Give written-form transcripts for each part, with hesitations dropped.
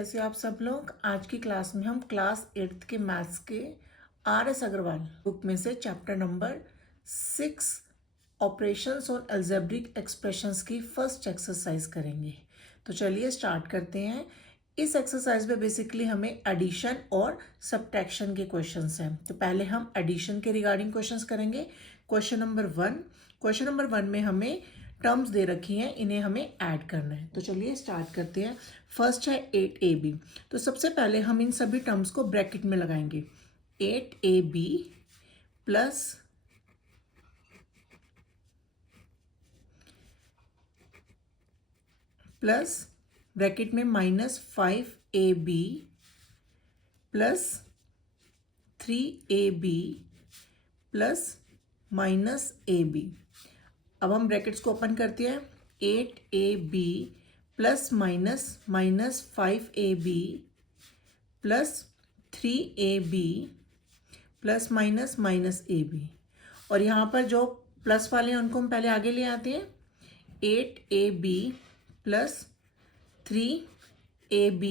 कैसे आप सब लोग। आज की क्लास में हम क्लास 8th के मैथ्स के RS अग्रवाल बुक में से chapter number 6 operations on algebraic expressions की फर्स्ट एक्सरसाइज करेंगे। तो चलिए स्टार्ट करते हैं। इस एक्सरसाइज में बेसिकली हमें एडिशन और सब्ट्रैक्शन के क्वेश्चंस हैं। तो पहले हम एडिशन के रिगार्डिंग क्वेश्चंस करेंगे। क्वेश्चन नंबर वन में हमें टर्म्स दे रखी हैं, इन्हें हमें ऐड करना है। तो चलिए स्टार्ट करते हैं। फर्स्ट है 8ab। तो सबसे पहले हम इन सभी टर्म्स को ब्रैकेट में लगाएंगे। 8ab प्लस ब्रैकेट में -5ab plus 3ab plus -ab। अब हम ब्रैकेट्स को ओपन करते हैं। 8ab plus -5ab plus 3ab plus -ab। और यहाँ पर जो प्लस वाले हैं उनको हम पहले आगे ले आते हैं। 8ab plus 3ab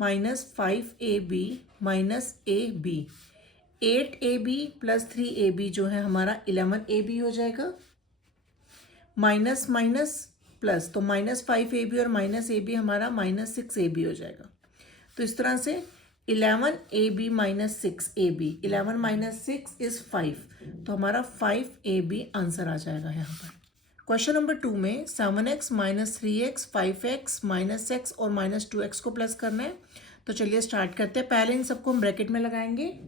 minus 5ab minus ab। 8ab plus 3ab जो है हमारा 11ab हो जाएगा। माइनस माइनस प्लस, तो -5ab और -ab हमारा -6ab हो जाएगा। तो इस तरह से 11ab minus 6ab, 11 minus 6 is 5, तो हमारा 5ab आंसर आ जाएगा यहाँ पर। क्वेश्चन नंबर 2 में 7x minus 3x 5x minus x और -2x को प्लस करना है। तो चलिए स्टार्ट करते हैं। पहले इन सबको हम ब्रैकेट में लगाएंगे।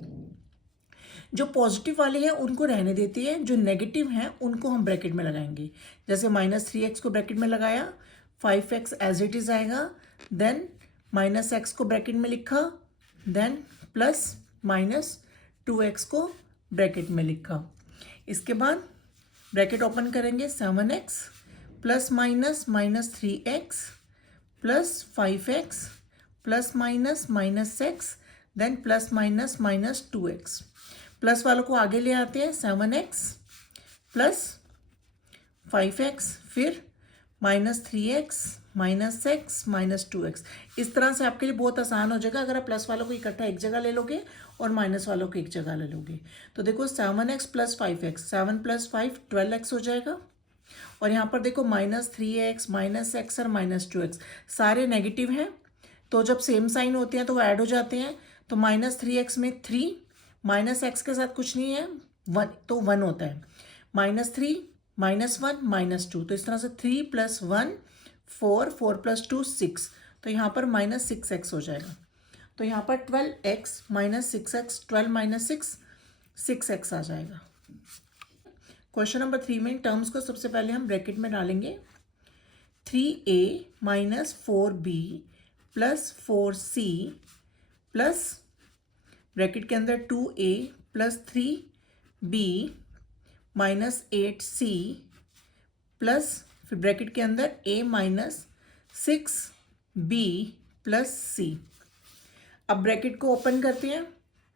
जो पॉजिटिव वाले हैं उनको रहने देते हैं, जो नेगेटिव हैं उनको हम ब्रैकेट में लगाएंगे। जैसे -3x को ब्रैकेट में लगाया, 5x एज इट इज आएगा, देन -x को ब्रैकेट में लिखा, देन प्लस -2x को ब्रैकेट में लिखा। इसके बाद ब्रैकेट ओपन करेंगे। 7x plus -3x plus 5x plus -x then plus -2x। Plus वालों को आगे ले आते हैं। 7x प्लस 5x फिर -3x -x -2x। इस तरह से आपके लिए बहुत आसान हो जाएगा अगर आप प्लस वालों को इकट्ठा एक जगह ले लोगे और माइनस वालों को एक जगह ले लोगे। तो देखो 7x plus 5x, 7 plus 5 12x हो जाएगा। और यहाँ पर देखो -3x -x और -2x सारे नेगेटिव हैं, तो जब सेम साइन होते हैं तो वो ऐड हो जाते हैं। तो -3x में 3 -x के साथ कुछ नहीं है, 1, तो 1 होता है। -3 -1 -2, तो इस तरह से 3 + 1 4, 4 + 2 6, तो यहाँ पर -6x हो जाएगा। तो यहाँ पर 12x -6x 12 - 6 6x आ जाएगा। क्वेश्चन नंबर 3 में टर्म्स को सबसे पहले हम ब्रैकेट में डालेंगे। 3a minus 4b plus 4c plus bracket के अंदर 2a plus 3b minus 8c plus फिर ब्रैकेट के अंदर a minus 6b plus c। अब ब्रैकेट को ओपन करते हैं।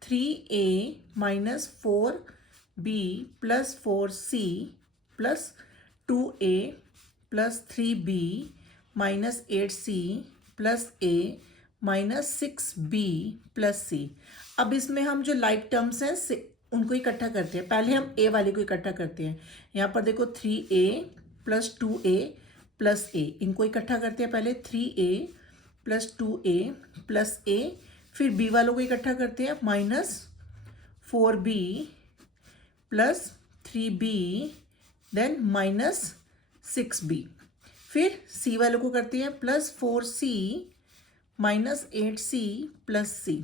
3a minus 4b plus 4c plus 2a plus 3b minus 8c plus a minus 6b plus c। अब इसमें हम जो लाइक टर्म्स हैं उनको इकट्ठा करते हैं। पहले हम a वाले को इकट्ठा करते हैं। यहाँ पर देखो 3a plus 2a plus a, इनको इकट्ठा करते हैं पहले। 3a plus 2a plus a, फिर b वालों को इकट्ठा करते हैं। -4b plus 3b then -6b, फिर c वालों को करते हैं +4c -8c प्लस c।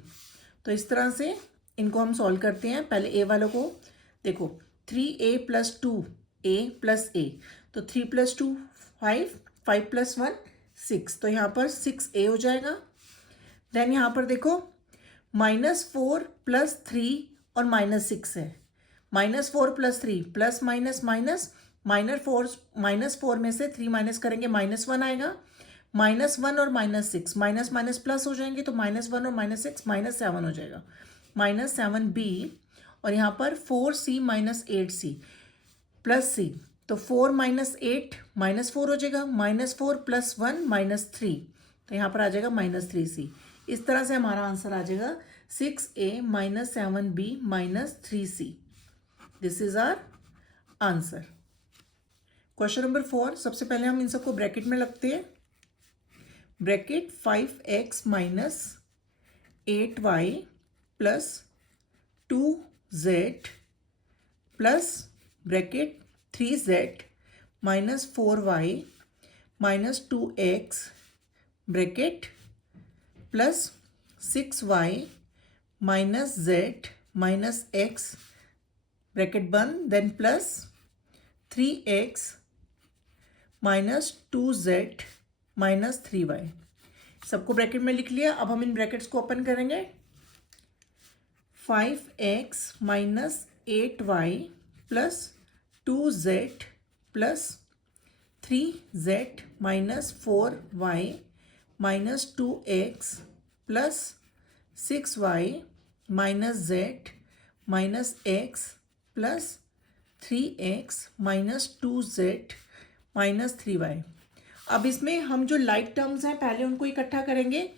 तो इस तरह से इनको हम सॉल्व करते हैं। पहले a वालों को देखो, 3a plus 2a plus a, तो 3 + 2 5, 5 + 1 6, तो यहाँ पर 6a हो जाएगा। देन यहाँ पर देखो -4 प्लस 3 और -6 है। -4 प्लस 3 प्लस माइनस माइनस -4 में से 3 माइनस करेंगे -1 आएगा। -1 और -6 माइनस माइनस प्लस हो जाएंगे, तो -1 और -6 -7 हो जाएगा। -7b और यहाँ पर 4c -8c प्लस c, तो 4 - 8 -4 हो जाएगा। -4 + 1 -3, तो यहाँ पर आ जाएगा -3c। इस तरह से हमारा आंसर आ जाएगा 6a - 7b - 3c। This is our answer. Question number 4, सबसे पहले हम इन सबको ब्रैकेट में लगते हैं। Bracket 5x - 8y plus 2z plus bracket 3z - 4y - 2x bracket plus 6y - z - x bracket बंद, then plus 3x - 2z - 3y। सबको bracket में लिख लिया। अब हम इन ब्रैकेट्स को ओपन करेंगे। 5x - 8y plus 2z plus 3z - 4y - 2x plus 6y - z - x plus 3x - 2z - 3y। अब इसमें हम जो लाइक टर्म्स हैं पहले उनको इकट्ठा करेंगे।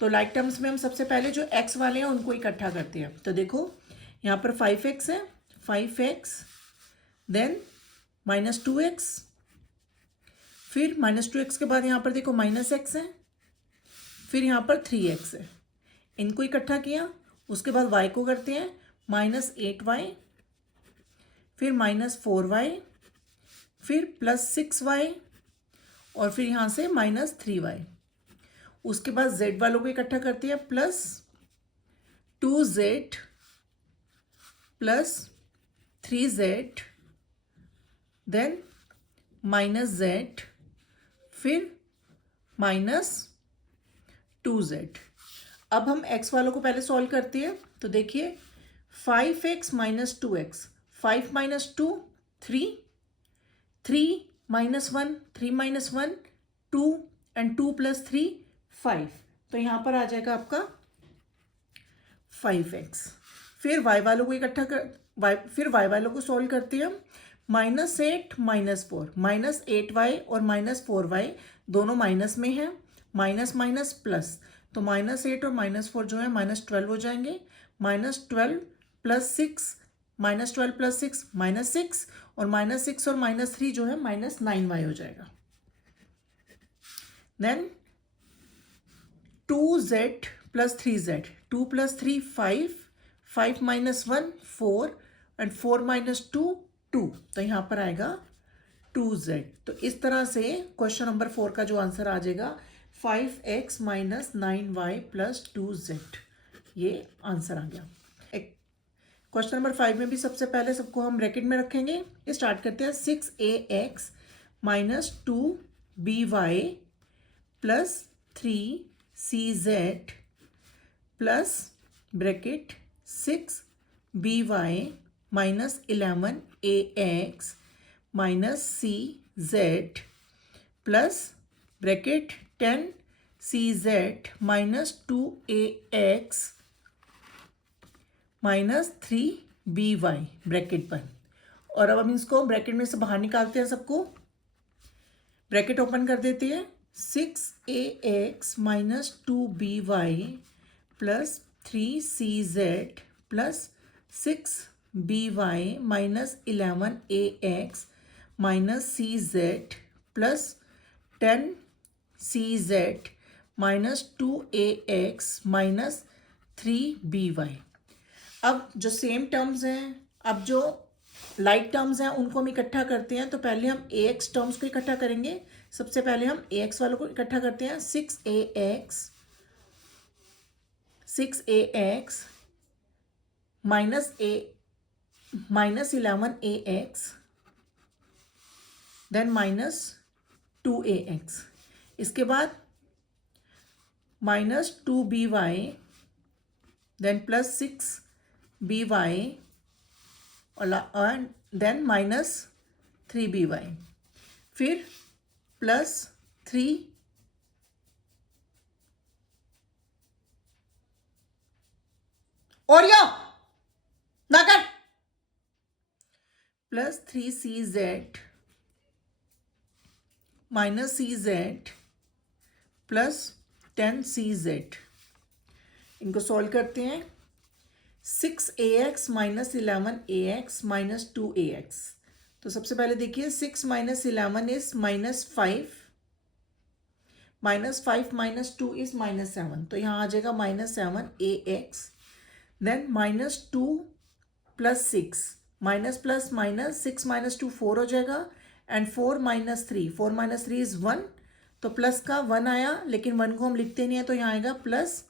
तो लाइक टर्म्स में हम सबसे पहले जो x वाले हैं उनको इकट्ठा करते हैं। तो देखो यहाँ पर 5x है, 5x देन -2x, फिर -2x के बाद यहाँ पर देखो -x है, फिर यहाँ पर 3x है। इनको इकट्ठा किया, उसके बाद y को करते हैं -8y, फिर -4y, फिर +6y और फिर यहाँ से -3y। उसके बाद z वालों को इकट्ठा करते हैं +2z plus 3z then -z फिर -2z। अब हम x वालों को पहले सॉल्व करते हैं। तो देखिए 5x - 2x, 5 - 2 3, 3 - 1, 3 - 1 2 एंड 2 + 3 5। तो यहाँ पर आ जाएगा आपका 5x। फिर y वालों को इकट्ठा कर फिर y वालों को सॉल्व करते हैं हम। -8 - 4, -8y और -4y दोनों माइनस में हैं, माइनस माइनस प्लस, तो -8 और -4 जो है -12 हो जाएंगे। -12 + 6, -12 + 6 -6 और -6 और -3 जो है -9y हो जाएगा। Then 2z + 3z, 2 + 3 5, 5 - 1 4 and 4 - 2 2। तो यहाँ पर आएगा 2z। तो इस तरह से क्वेश्चन नंबर 4 का जो आंसर आ जाएगा 5x - 9y + 2z। ये आंसर आ गया। क्वेश्चन नंबर 5 में भी सबसे पहले सबको हम ब्रैकेट में रखेंगे। स्टार्ट करते हैं। 6ax - 2by plus 3cz plus bracket 6by - 11ax -cz plus bracket 10cz - 2ax -3by bracket बंद। और अब हम इसको ब्रैकेट में से बाहर निकालते हैं। सबको ब्रैकेट ओपन कर देते हैं। 6ax - 2by plus 3cz plus 6by - 11ax -cz plus 10cz - 2ax -3by। अब जो सेम टर्म्स हैं, अब जो लाइक टर्म्स हैं उनको हम इकट्ठा करते हैं। तो पहले हम ax टर्म्स को इकट्ठा करेंगे। सबसे पहले हम ax वालों को इकट्ठा करते हैं। 6ax -11ax then -2ax। इसके बाद -2by देन प्लस 6by और देन -3by, फिर +3 और या नाकर +3cz -cz प्लस 10cz। इनको सॉल्व करते हैं। 6ax minus 11ax minus 2ax। तो सबसे पहले देखिए 6 माइनस 11 इज -5, -5 माइनस 2 इज -7, तो यहाँ आ जाएगा -7ax। Then -2 plus 6, minus plus minus 6 minus 2 4 हो जाएगा, एंड 4 माइनस 3, 4 माइनस 3 इज 1, तो प्लस का 1 आया, लेकिन 1 को हम लिखते नहीं है, तो यहाँ आएगा plus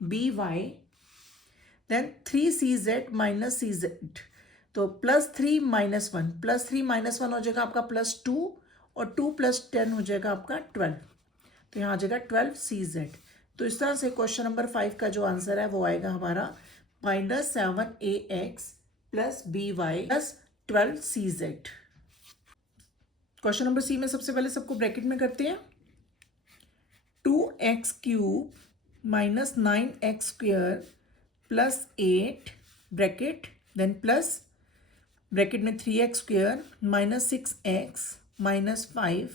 by। Then 3cz minus cz, तो +3 माइनस 1, +3 माइनस 1 हो जाएगा आपका +2, और 2 + 10 हो जाएगा आपका 12, तो यहाँ आ जाएगा 12cz। तो इस तरह से क्वेश्चन नंबर 5 का जो आंसर है वो आएगा हमारा -7ax plus by plus 12cz। Question number C में सबसे पहले सबको ब्रैकेट में करते हैं। 2x³ minus 9x² plus 8 bracket, then plus bracket में 3x² minus 6x minus 5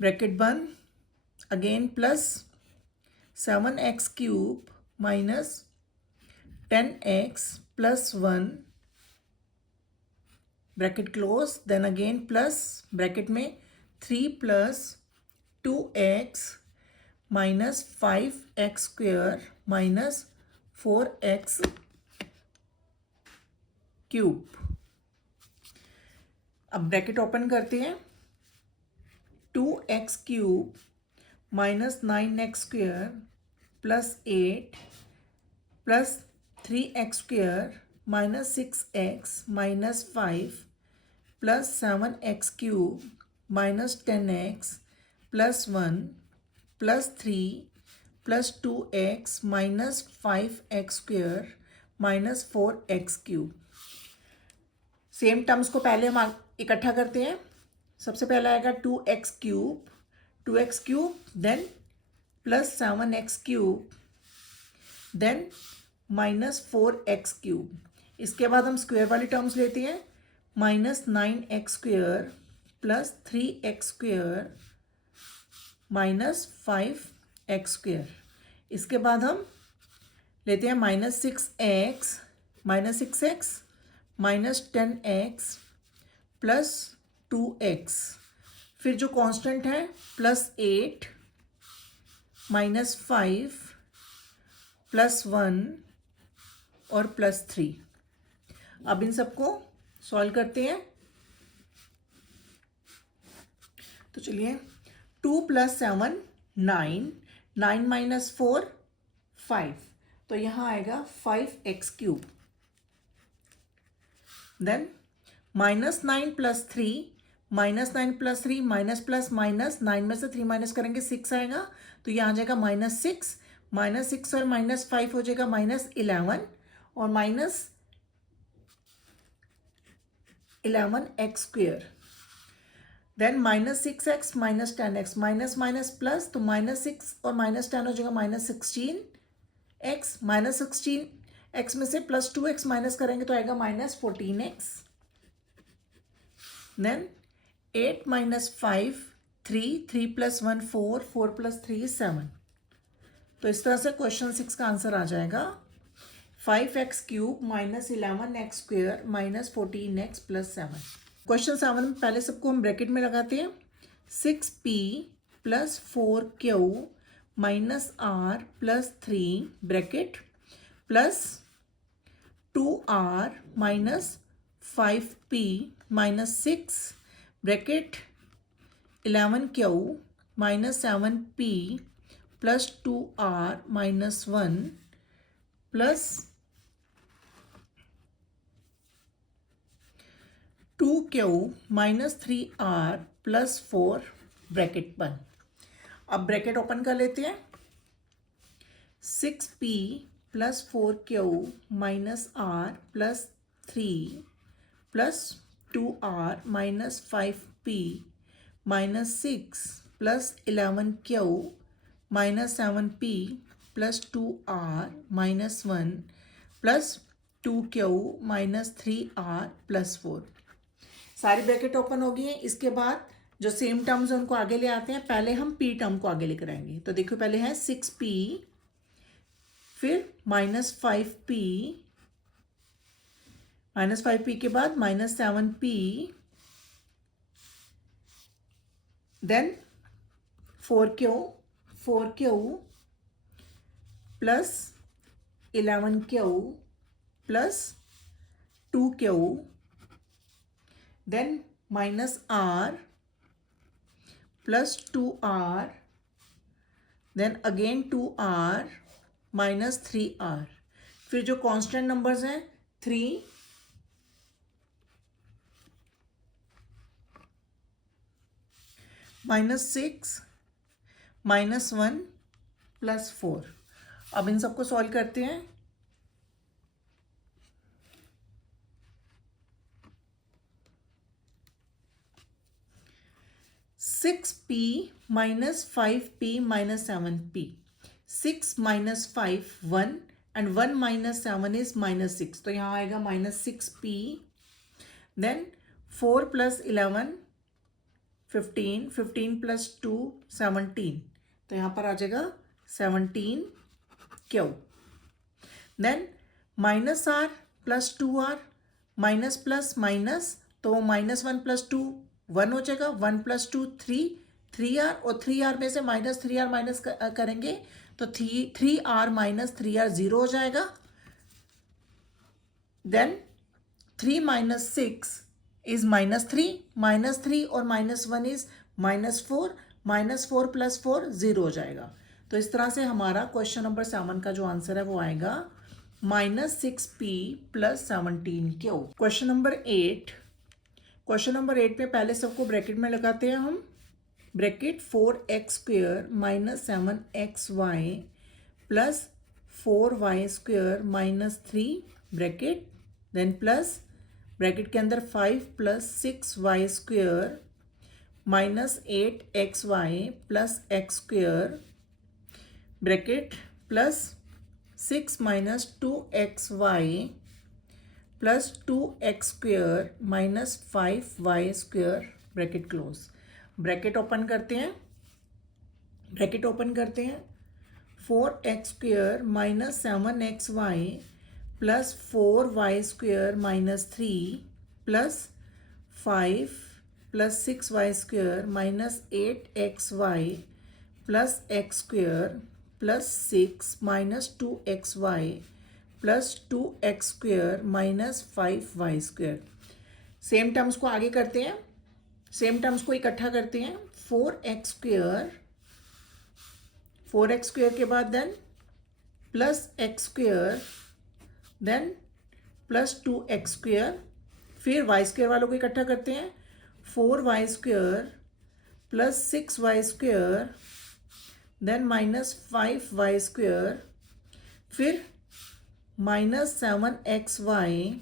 bracket बंद, again plus 7x³ minus 10x plus 1 bracket close, then again plus bracket में 3 plus 2x minus 5x² minus 4x³। अब bracket open करते हैं। 2x³ minus 9x² plus 8 plus 3x² minus 6x minus 5 plus 7x³ minus 10x plus 1 plus 3 plus 2x minus 5x² minus 4x³। Same terms को पहले हम इकट्ठा करते हैं। सबसे पहला आएगा 2x³ then plus 7x³ then minus 4x³। इसके बाद हम स्क्वायर वाली टर्म्स लेते हैं। Minus 9x² plus 3x² minus 5x²। इसके बाद हम लेते हैं minus 6x minus 10x plus 2x, फिर जो कांस्टेंट है प्लस 8 माइनस 5 प्लस 1 और प्लस 3। अब इन सबको सॉल्व करते हैं। तो चलिए 2 + 7 9, 9 माइनस 4 5, तो यहाँ आएगा 5x³। Then -9 + 3, -9 + 3 minus plus minus 9 में से 3 माइनस करेंगे 6 आएगा, तो ये आ जाएगा -6, -6 और -5 हो जाएगा -11 और -11x²। Then -6x minus 10x, minus minus plus, तो -6 और -10 हो जाएगा -16x, -16x में से प्लस 2x माइनस करेंगे तो आएगा -14x। Then 8 minus 5 3, 3 + 1 4, 4 + 3 7। तो इस तरह से क्वेश्चन 6 का आंसर आ जाएगा 5x³ minus 11x² minus 14x plus 7। Question 7 में पहले सबको हम ब्रैकेट में लगाते हैं। 6p plus 4q minus r plus 3 bracket plus 2r minus 5p minus 6 bracket 11q minus 7p plus 2r minus 1 plus 2q minus 3r plus 4 bracket बंद। अब bracket open कर लेते हैं। 6p plus 4q minus r plus 3 plus 2r minus 5p minus 6 plus 11q minus 7p plus 2r minus 1 plus 2q minus 3r plus 4। सारी bracket open हो गई है। इसके बाद जो सेम टर्म्स हैं उनको आगे ले आते हैं। पहले हम पी टर्म को आगे लेकर आएंगे। तो देखो पहले है 6p, फिर -5p, -5p के बाद -7p, then 4q plus 11q plus 2q, then -r plus 2r, then again 2r minus 3r। फिर जो कांस्टेंट नंबर्स हैं 3, -6, -1 प्लस 4। अब इन सबको सॉल्व करते हैं। (6p minus 5p minus 7p). 6 minus 5 1 and 1 minus 7 is -6, तो यहाँ आएगा -6p। देन 4 plus 11 15, 15 plus 2 17, तो यहाँ पर आ जाएगा 17q। Then -r plus 2r, minus plus minus, तो -1 प्लस 2 1 हो जाएगा, 1 प्लस 2 3, 3r, और 3r में से -3r माइनस करेंगे तो 3r माइनस 3r 0 हो जाएगा। देन 3 माइनस 6 इज -3 और -1 इज -4, -4 प्लस 4 0 हो जाएगा। तो इस तरह से हमारा क्वेश्चन नंबर 7 का जो आंसर है वो आएगा -6p plus 17q। Question number 8 में पहले सबको ब्रैकेट में लगाते हैं हम। Bracket 4x² minus 7xy plus 4y² minus 3 bracket, then plus bracket के अंदर 5 plus 6y² minus 8xy plus x² bracket, plus 6 minus 2xy plus 2x² minus 5y² bracket close. Bracket open करते हैं। 4x² minus 7xy plus 4y² minus 3 plus 5 plus 6y² minus 8xy plus x² plus 6 minus 2xy plus 2x² minus 5y²। Same terms को आगे करते हैं, same terms को इकट्ठा करते हैं। 4x² के बाद then plus x², then plus 2x², फिर y² वालों को इकट्ठा करते हैं। 4y² plus 6y², then minus 5y², फिर -7xy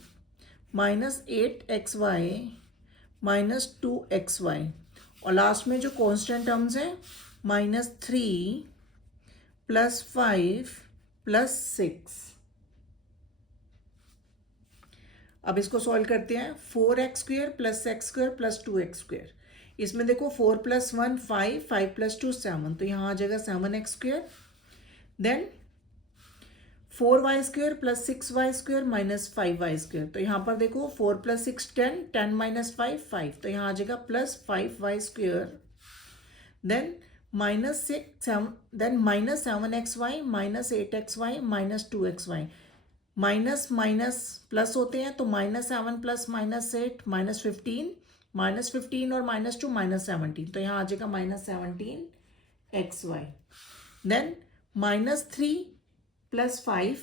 minus 8xy minus 2xy, और लास्ट में जो कांस्टेंट टर्म्स हैं -3 प्लस 5 प्लस 6। अब इसको सॉल्व करते हैं। 4x² plus x² plus 2x²। इसमें देखो 4 प्लस 1 5, 5 प्लस 2 7, तो यहाँ आ जाएगा 7x²। Then 4y² plus 6y² minus 5y², तो यहाँ पर देखो 4 प्लस 6 10, 10 माइनस 5 5, तो यहाँ आ जाएगा plus 5y²। Then minus 7xy minus 8xy minus 2xy, minus minus plus होते हैं, तो -7 प्लस -8 -15 और -2 -17, तो यहाँ आ जाएगा -17xy। देन -3 प्लस 5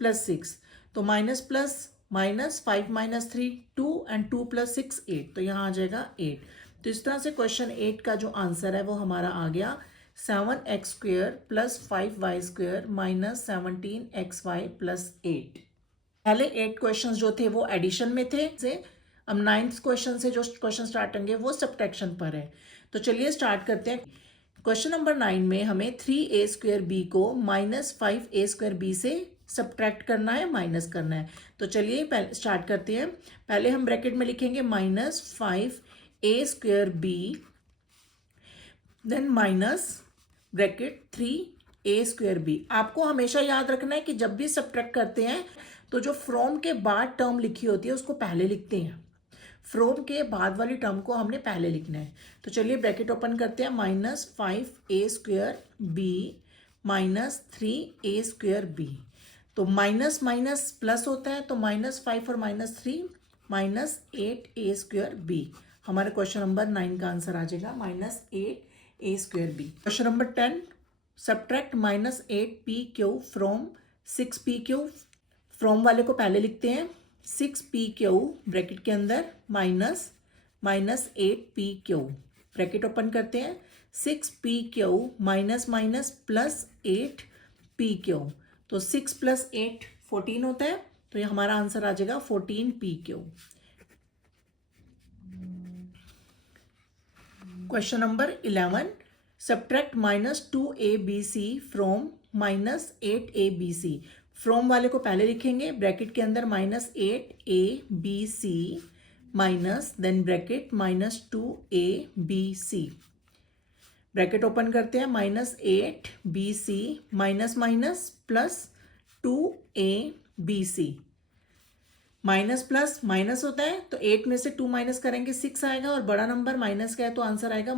प्लस 6, तो minus plus minus 5 minus 3 2 and 2 plus 6 8, तो यहाँ आ जाएगा 8। तो इस तरह से क्वेश्चन 8 का जो आंसर है वो हमारा आ गया 7x² plus 5y² minus 17xy plus 8। पहले 8 क्वेश्चन जो थे वो एडिशन में थे से, अब 9th क्वेश्चन से जो क्वेश्चन स्टार्ट होंगे वो सब्ट्रैक्शन पर है। तो चलिए स्टार्ट करते हैं। क्वेश्चन नंबर 9 में हमें 3a² को -5a² से सब्ट्रैक्ट करना है, माइनस करना है। तो चलिए स्टार्ट करते हैं। पहले हम ब्रैकेट में लिखेंगे -5a² then minus bracket 3a²b। आपको हमेशा याद रखना है कि जब भी सब्ट्रैक्ट करते हैं तो जो फ्रॉम के बाद टर्म लिखी होती है उसको पहले लिखते हैं, फ्रॉम के बाद वाली टर्म को हमने पहले लिखना है। तो चलिए ब्रैकेट ओपन करते हैं, -5a²b माइनस 3a²b। तो माइनस माइनस प्लस होता है, तो -5 और -3 -8a²b। हमारे क्वेश्चन नंबर 9 का आंसर आ जाएगा -8a²b। Question number 10, subtract -8pq from 6pq। From वाले को पहले लिखते हैं, 6pq ब्रैकेट के अंदर -8pq, ब्रैकेट ओपन करते हैं, 6pq minus minus plus 8pq। तो 6 + 8 14 होता है, तो ये हमारा आंसर आ जाएगा 14pq। Question number 11, subtract -2abc from -8abc। From वाले को पहले लिखेंगे, ब्रैकेट के अंदर -8abc minus then bracket -2abc, bracket open करते हैं, -8bc minus minus plus 2abc। Minus plus minus होता है, तो 8 में से 2 माइनस करेंगे 6 आएगा, और बड़ा नंबर माइनस का है तो आंसर आएगा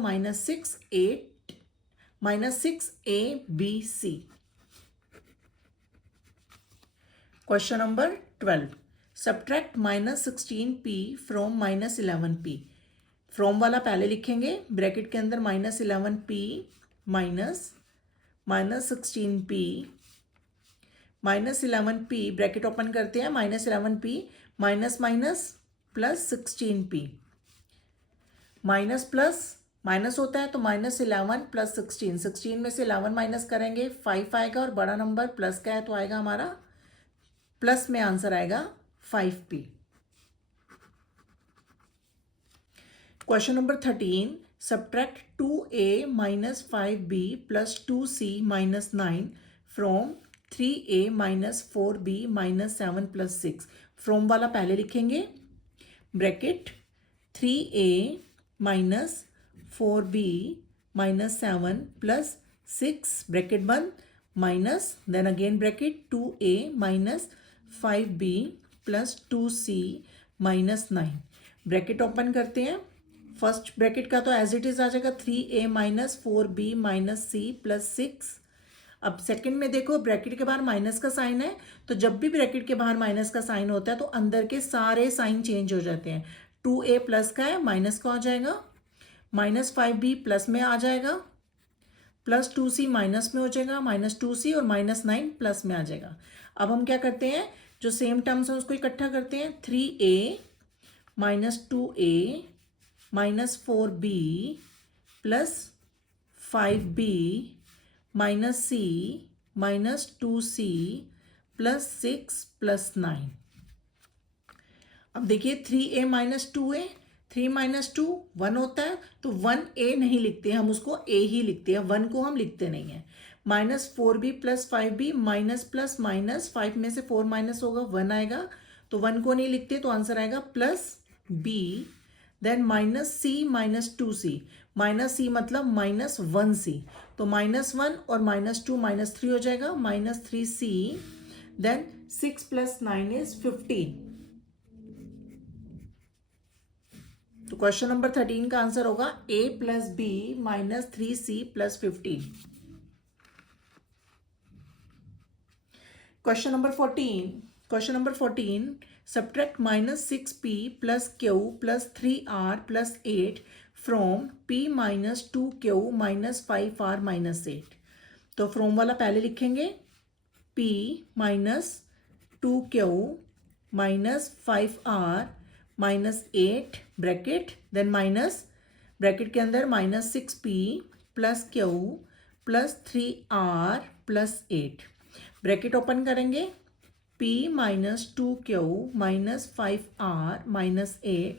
-6abc। Question number 12, subtract -16p from -11p। From वाला पहले लिखेंगे, ब्रैकेट के अंदर -11p minus -16p, -11p bracket open करते हैं, -11p minus minus plus 16p। Minus plus minus होता है, तो -11 + 16, 16 में से 11 माइनस करेंगे 5 आएगा, और बड़ा नंबर प्लस का है तो आएगा हमारा प्लस में आंसर आएगा 5p। Question number 13, subtract 2a - 5b + 2c - 9 from 3a - 4b - 7 + 6। From वाला पहले लिखेंगे, ब्रैकेट 3a - 4b - 7 + 6 ब्रैकेट बंद, minus then again bracket 2a - 5b + 2c - 9, bracket open करते हैं। फर्स्ट ब्रैकेट का तो एज इट इज आ जाएगा 3a - 4b - c + 6। अब सेकंड में देखो, ब्रैकेट के बाहर माइनस का साइन है, तो जब भी ब्रैकेट के बाहर माइनस का साइन होता है तो अंदर के सारे साइन चेंज हो जाते हैं। 2a प्लस का है, माइनस का हो जाएगा, -5b प्लस में आ जाएगा, +2c माइनस में हो जाएगा, -2c, और -9 प्लस में आ जाएगा। अब हम क्या करते हैं, जो सेम टर्म्स हैं उसको इकट्ठा करते हैं, 3a - 2a - 4b + 5b -c -2c + 6 + 9। अब देखिए 3a - 2a, 3 - 2 1 होता है, तो 1a नहीं लिखते, हम उसको a ही लिखते हैं, 1 को हम लिखते नहीं हैं। -4b + 5b minus plus minus, 5 में से 4 माइनस होगा 1 आएगा, तो 1 को नहीं लिखते, तो आंसर आएगा +b। Then -c - 2c, -c मतलब -1c, तो -1 और -2 -3 हो जाएगा, -3c। Then 6 + 9 is 15। तो क्वेश्चन नंबर 13 का आंसर होगा a + b - 3c + 15। Question number 14, subtract -6p + q + 3r + 8 from p - 2q - 5r - 8। तो फ्रॉम वाला पहले लिखेंगे, p - 2q - 5r - 8 bracket, then minus bracket के अंदर -6p + q + 3r + 8, bracket open करेंगे, p - 2q - 5r - 8,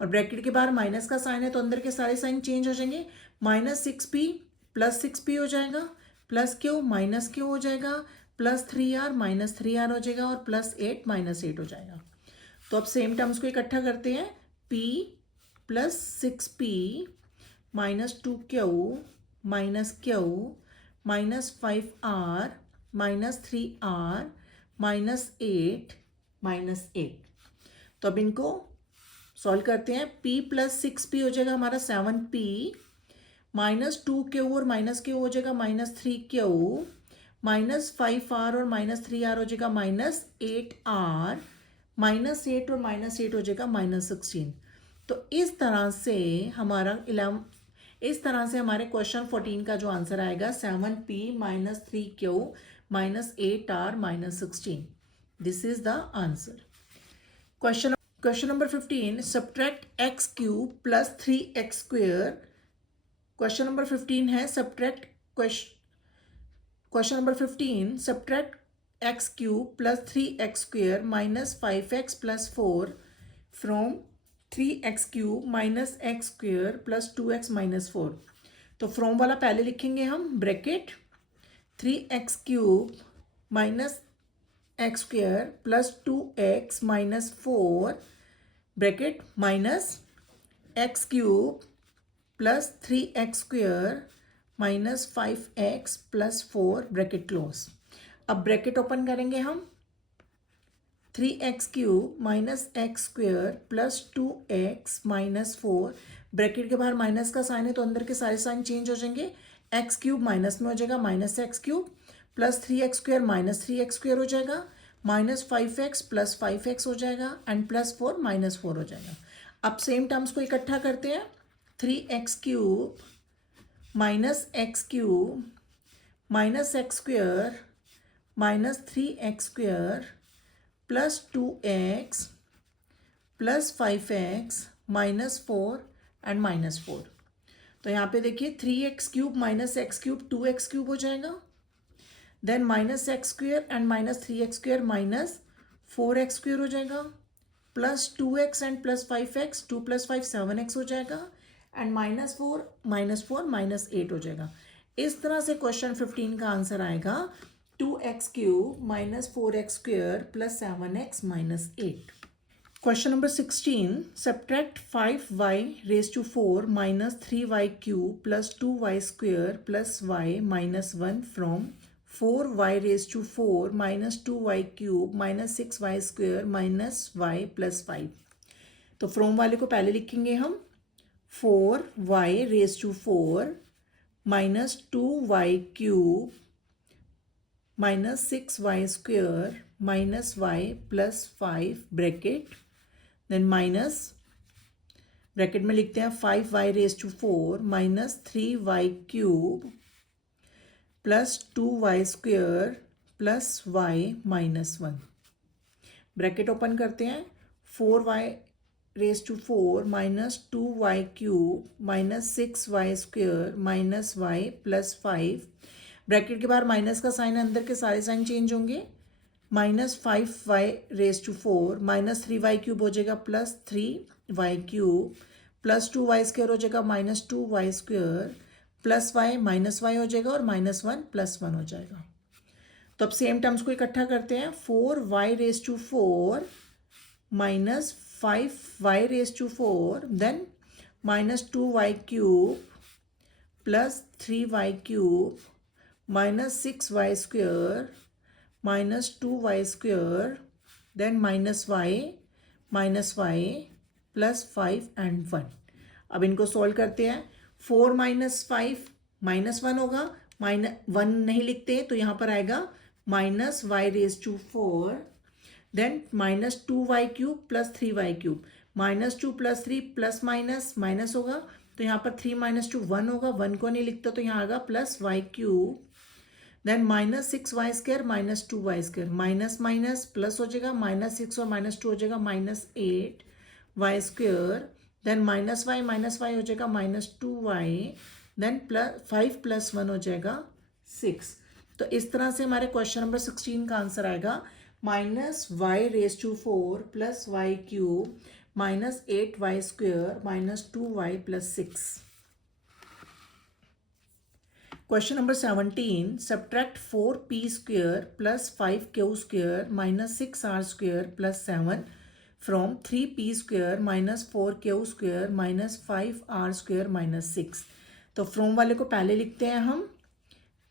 और ब्रैकेट के बाहर माइनस का साइन है तो अंदर के सारे साइन चेंज हो जाएंगे, -6p + 6p हो जाएगा, +q - q हो जाएगा, +3r - 3r हो जाएगा, और +8 - 8 हो जाएगा। तो अब सेम टर्म्स को इकट्ठा करते हैं, p + 6p - 2q minus Q minus 5r minus 3r minus 8 minus 8। तो अब इनको सॉल्व करते हैं। p प्लस 6p हो जाएगा हमारा 7p माइनस 2q और माइनस q हो जाएगा माइनस 3q माइनस 5r और माइनस 3r हो जाएगा माइनस 8r माइनस 8 और माइनस 8 हो जाएगा माइनस 16। तो इस तरह से हमारे क्वेश्चन 14 का जो आंसर आएगा 7p minus 3q minus 8r minus 16। This is the answer. Question number 15, subtract x cube plus 3x square. Question number 15 है question number 15, subtract x cube plus 3x square minus 5x plus 4 from 3x cube minus x square plus 2x minus 4। तो from वाला पहले लिखेंगे हम, bracket 3x cube minus x square plus 2x minus 4 bracket minus x cube plus 3x square minus 5x plus 4 bracket close. अब bracket open करेंगे हम, 3x cube minus x square plus 2x minus 4 bracket के बाहर minus का sign है तो अंदर के सारे साइन चेंज हो जाएंगे। एक्स क्यूब माइनस में हो जाएगा minus x cube plus 3x square minus 3x square हो जाएगा माइनस 5x प्लस 5x हो जाएगा एंड प्लस 4 माइनस 4 हो जाएगा। अब सेम टर्म्स को इकट्ठा करते हैं, 3x cube minus x cube minus x square minus 3x square plus 2x plus 5x minus 4 and minus 4। तो यहाँ पे देखिए 3x cube minus x cube 2x cube हो जाएगा, then minus x square and minus 3x square minus 4x square हो जाएगा plus 2x and plus 5x 2 plus 5 7x हो जाएगा एंड माइनस 4 माइनस 8 हो जाएगा। इस तरह से क्वेश्चन 15 का आंसर आएगा 2x cube minus 4x square plus 7x minus 8। Question number 16, subtract 5y raise to 4 minus 3y cube plus 2y square plus y minus 1 from 4y raise to 4 minus 2y cube minus 6y square minus y plus 5। तो from वाले को पहले लिखेंगे हम, 4y raise to 4 minus 2y cube minus 6y square minus y plus 5 bracket, then minus bracket में लिखते हैं 5y raise to 4 minus 3y cube plus 2y square plus y minus 1। Bracket open करते हैं, 4y raise to 4 minus 2y cube minus 6y square minus y plus 5। Bracket के बाहर minus का sign, अंदर के सारे साइन चेंज होंगे। Minus 5y raise to 4 minus 3y cube हो जाएगा plus 3y cube plus 2y square हो जाएगा minus 2y square plus y minus y हो जाएगा और माइनस 1 प्लस 1 हो जाएगा। तो अब सेम टर्म्स को इकट्ठा करते हैं, 4y raise to 4 minus 5y raise to 4 then minus 2y cube plus 3y cube minus 6y square minus 2y square then minus y plus 5 and 1। अब इनको सॉल्व करते हैं, 4 माइनस 5 माइनस 1 होगा, माइनस 1 नहीं लिखते तो यहाँ पर आएगा minus y raise to 4 then minus 2y cube plus 3y cube minus 2 plus 3 plus minus minus होगा तो यहाँ पर 3 माइनस 2 1 होगा, 1 को नहीं लिखता तो यहाँ आएगा plus y cube then minus 6y square minus 2y square minus minus plus हो जाएगा, माइनस 6 और माइनस 2 हो जाएगा minus 8y square then minus y हो जाएगा minus 2y then plus 5 plus 1 हो जाएगा 6। तो इस तरह से हमारे क्वेश्चन नंबर 16 का आंसर आएगा minus y raise to 4 plus y cube minus 8y square minus 2y plus 6। Question number 17, subtract 4p square plus 5q square minus 6r square plus 7 from 3p square minus 4q square minus 5r square minus 6। तो from वाले को पहले लिखते हैं हम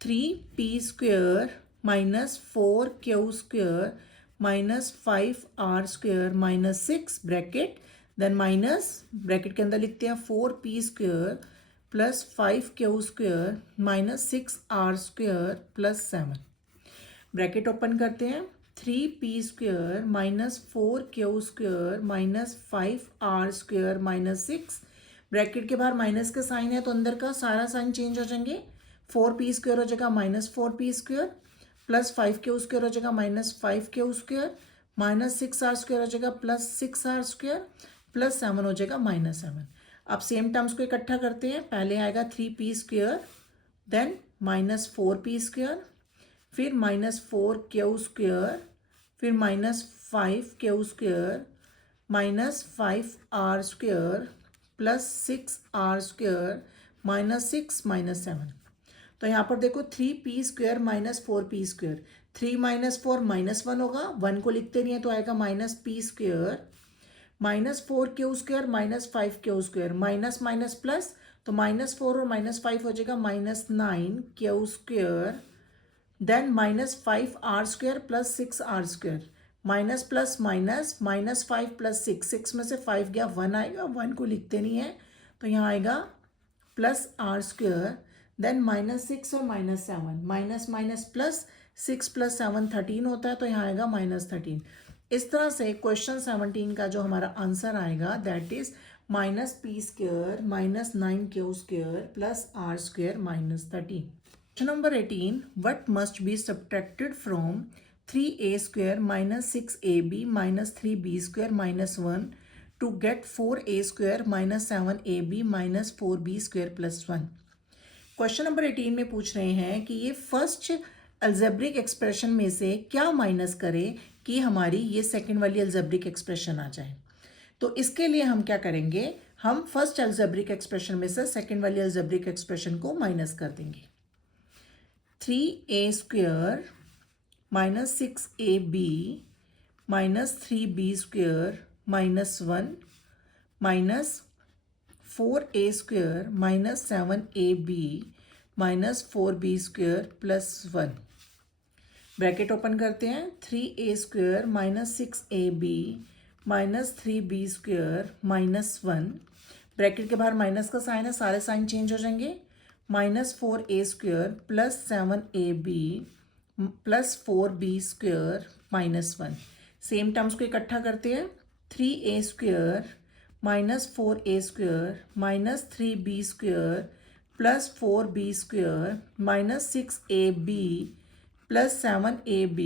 3p² minus 4q² minus 5r² minus 6 bracket, then minus bracket के अंदर लिखते हैं 4p² plus 5q² minus 6r² plus 7 bracket open करते हैं 3p² minus 4q² minus 5r² minus 6 bracket के बाहर माइनस का साइन है तो अंदर का सारा साइन चेंज हो जाएंगे। 4p² हो जाएगा माइनस 4p² प्लस 5q² हो जाएगा माइनस 5q² माइनस 6r² हो जाएगा प्लस 6r² प्लस 7 हो जाएगा माइनस 7। अब सेम टर्म्स को इकट्ठा करते हैं, पहले आएगा 3p² देन माइनस 4p², फिर माइनस 4q² फिर minus 5q² minus 5r² plus 6r² minus 6 minus 7। तो यहाँ पर देखो 3p² minus 4p², 3 minus 4 minus 1 होगा, 1 को लिखते नहीं है तो आएगा minus p² minus 4q² minus 5q² minus minus plus, तो माइनस 4 और माइनस 5 हो जाएगा minus 9q², then minus 5r² plus 6r² minus plus minus minus 5 plus 6 में से 5 गया 1 आएगा, 1 को लिखते नहीं है तो यहाँ आएगा प्लस r², देन माइनस 6 और minus 7 minus minus plus 6 plus 7 13 होता है तो यहाँ आएगा माइनस 13। इस तरह से क्वेश्चन 17 का जो हमारा आंसर आएगा that is minus p² minus 9q² plus r² minus 13। Question number 18. What must be subtracted from 3a² minus 6ab minus 3b² minus 1 to get 4a² minus 7ab minus 4b² plus 1? Question number 18 में पूछ रहे हैं कि ये first algebraic expression में से क्या minus करें कि हमारी ये सेकंड वाली अलजेब्रिक एक्सप्रेशन आ जाए। तो इसके लिए हम क्या करेंगे, हम फर्स्ट अलजेब्रिक एक्सप्रेशन में से सेकंड वाली अलजेब्रिक एक्सप्रेशन को माइनस कर देंगे। 3a² minus 6ab minus 3b² minus 1 minus 4a² minus 7ab minus 4b² plus 1 bracket open करते हैं 3a² minus 6ab minus 3b² minus 1 bracket के बाहर माइनस का साइन है, सारे साइन चेंज हो जाएंगे, minus 4a² plus 7ab plus 4b² minus 1। Same terms को इकट्ठा करते हैं 3a² minus 4a² minus 3b² plus 4b² minus 6ab plus 7ab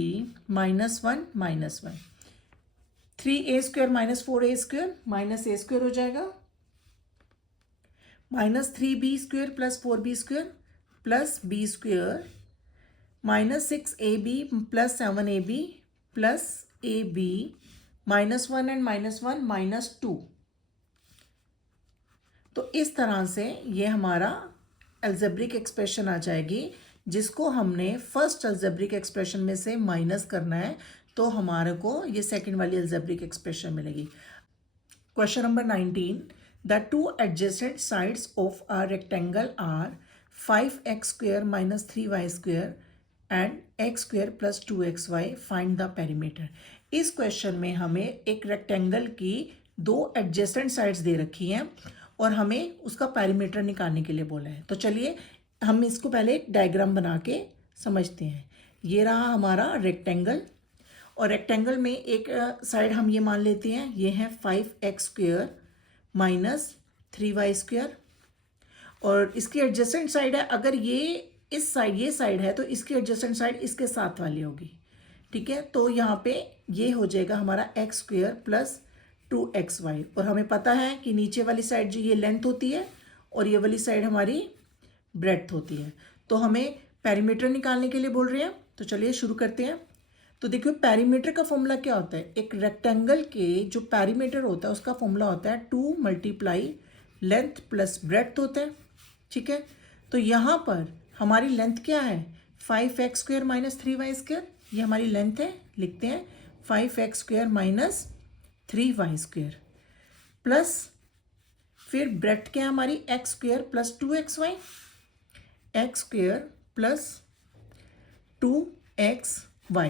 minus 1 minus 1। 3a² minus 4a² minus a² हो जाएगा, minus 3b² plus 4b² plus b² minus 6ab plus 7ab plus ab minus 1 and minus 1 minus 2। तो इस तरह से ये हमारा algebraic expression आ जाएगी जिसको हमने फर्स्ट अलजेब्रिक एक्सप्रेशन में से माइनस करना है तो हमारे को ये सेकंड वाली अलजेब्रिक एक्सप्रेशन मिलेगी। Question number 19. The two adjacent sides of a rectangle are 5x² minus 3y² and x² plus 2xy. Find the perimeter. इस क्वेश्चन में हमें एक रेक्टेंगल की दो एडजेसेंट साइड्स दे रखी हैं और हमें उसका पैरीमीटर निकालने के लिए बोला है। तो चलिए हम इसको पहले एक डायग्राम बना के समझते हैं। ये रहा हमारा रेक्टेंगल और रेक्टेंगल में एक साइड हम ये मान लेते हैं ये है 5x² माइनस 3y² और इसकी एडजेसेंट साइड है, अगर ये इस साइड ये साइड है तो इसकी एडजेसेंट साइड इसके साथ वाली होगी, ठीक है। तो यहाँ पे ये हो जाएगा हमारा x² प्लस 2xy और हमें पता है कि नीचे वाली साइड जो ये लेंथ होती है और ये वाली साइड हमारी ब्रेड्थ होती है। तो हमें पैरीमीटर निकालने के लिए बोल रहे हैं, तो चलिए शुरू करते हैं। तो देखिए पैरीमीटर का फॉर्मूला क्या होता है, एक रेक्टेंगल के जो पैरीमीटर होता है उसका फॉर्मूला होता है 2 मल्टीप्लाई लेंथ प्लस ब्रेड्थ होता है, ठीक है। तो यहाँ पर हमारी लेंथ क्या है 5x² माइनस 3y², ये हमारी लेंथ है, लिखते हैं 5x² माइनस 3y² प्लस फिर ब्रेथ क्या है हमारी, x square plus 2xy, x square plus 2xy,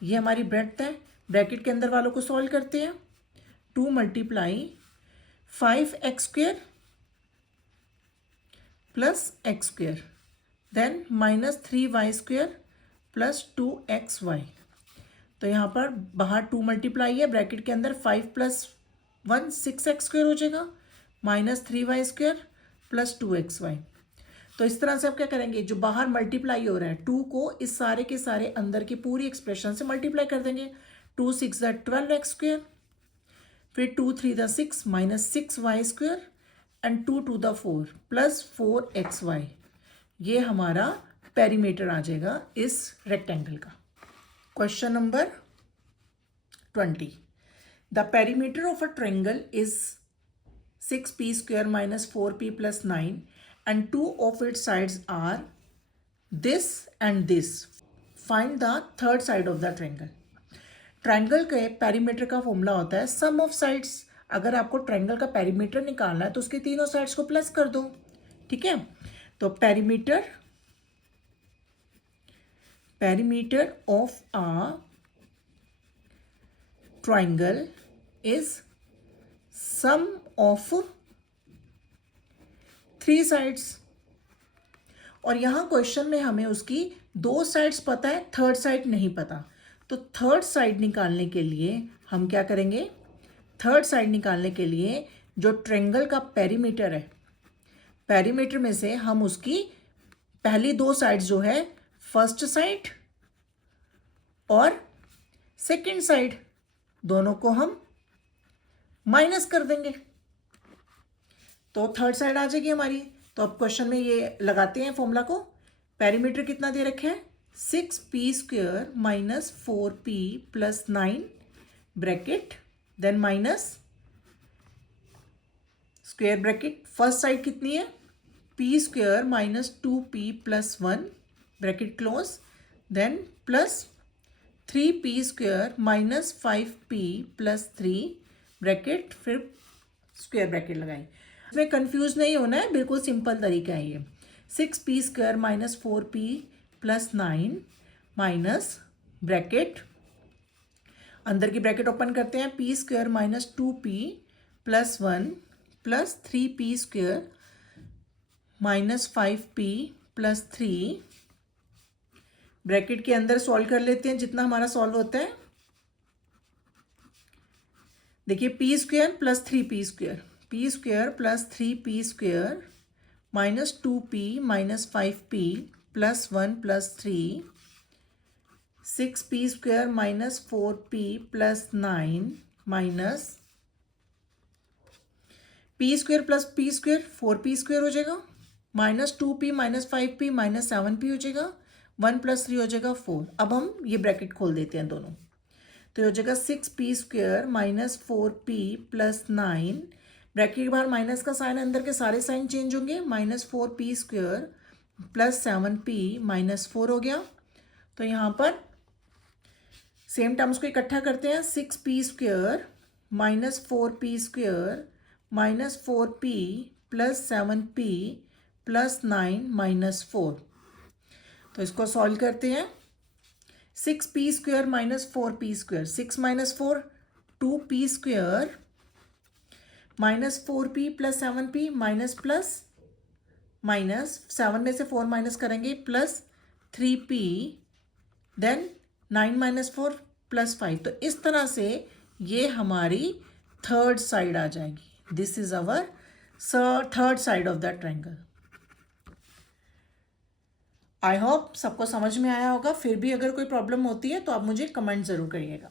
ये हमारी ब्रेथ है। ब्रैकेट के अंदर वालों को सॉल्व करते हैं। 2 multiply 5x square plus x square, then minus 3y square plus 2xy। तो यहाँ पर बाहर 2 मल्टीप्लाई है, ब्रैकेट के अंदर 5 प्लस 1 6x स्क्वेयर हो जाएगा, minus 3y square plus 2xy। तो इस तरह से आप क्या करेंगे, जो बाहर मल्टीप्लाई हो रहा है 2 को इस सारे के सारे अंदर की पूरी एक्सप्रेशन से मल्टीप्लाई कर देंगे। 2 6 12x स्क्वेयर, फिर 2 3 6 minus 6y square and 2 2 4 plus 4xy। ये हमारा पेरीमीटर आ जाएगा इस रेक्टेंगल का। Question number 20, the perimeter of a triangle is 6p square minus 4p plus 9 and 2 of its sides are this and this. Find the third side of the triangle. Triangle के perimeter का formula होता है सम of sides. अगर आपको triangle का perimeter निकालना है तो उसके तीनों साइड्स को प्लस कर दो, ठीक है। तो perimeter of a triangle is sum of 3 sides. और यहाँ क्वेश्चन में हमें उसकी 2 साइड्स पता है, थर्ड साइड नहीं पता। तो थर्ड साइड निकालने के लिए हम क्या करेंगे, थर्ड साइड निकालने के लिए जो ट्रायंगल का पेरीमीटर है, पेरीमीटर में से हम उसकी पहली 2 साइड्स जो है फर्स्ट साइड और सेकंड साइड, दोनों को हम माइनस कर देंगे तो थर्ड साइड आ जाएगी हमारी। तो अब क्वेश्चन में ये लगाते हैं फॉर्मूला को। पेरीमीटर कितना दे रखे है, 6p square minus 4p plus 9 bracket, then minus square bracket, first side कितनी है, p स्क्वेयर minus 2p plus 1 bracket close, then plus 3p square minus 5p plus 3 bracket, फिर स्क्वेयर ब्रैकेट लगाई। इसमें कंफ्यूज नहीं होना है, बिल्कुल सिंपल तरीका है ये। 6p square minus 4p plus 9 minus bracket, अंदर की ब्रैकेट ओपन करते हैं, p square minus 2p plus 1 plus 3p square minus 5p plus 3 bracket के अंदर सॉल्व कर लेते हैं जितना हमारा सॉल्व होता है। देखिए p square plus 3p square, p square plus 3p square minus 2p minus 5p plus 1 plus 3, 6p square minus 4p plus 9 minus p square plus p square 4p square हो जाएगा, minus 2p minus 5p minus 7p हो जाएगा, 1 plus 3 हो जाएगा 4। अब हम ये bracket खोल देते हैं दोनों, तो हो जाएगा 6p square minus 4p plus 9, bracket के बाहर माइनस का साइन, अंदर के सारे साइन चेंज होंगे, minus 4p square plus 7p minus 4 हो गया। तो यहाँ पर सेम टर्म्स को इकट्ठा करते हैं, 6p square minus 4p square minus 4p plus 7p plus 9 minus 4। तो इसको सॉल्व करते हैं, 6p square minus 4p square, 6 minus 4 2p square minus 4p plus 7p minus plus minus 7 में से 4 माइनस करेंगे plus 3p, then 9 minus 4 plus 5। तो इस तरह से ये हमारी थर्ड साइड आ जाएगी। This is our third side of the triangle. I hope सबको समझ में आया होगा। फिर भी अगर कोई प्रॉब्लम होती है तो आप मुझे कमेंट ज़रूर करिएगा।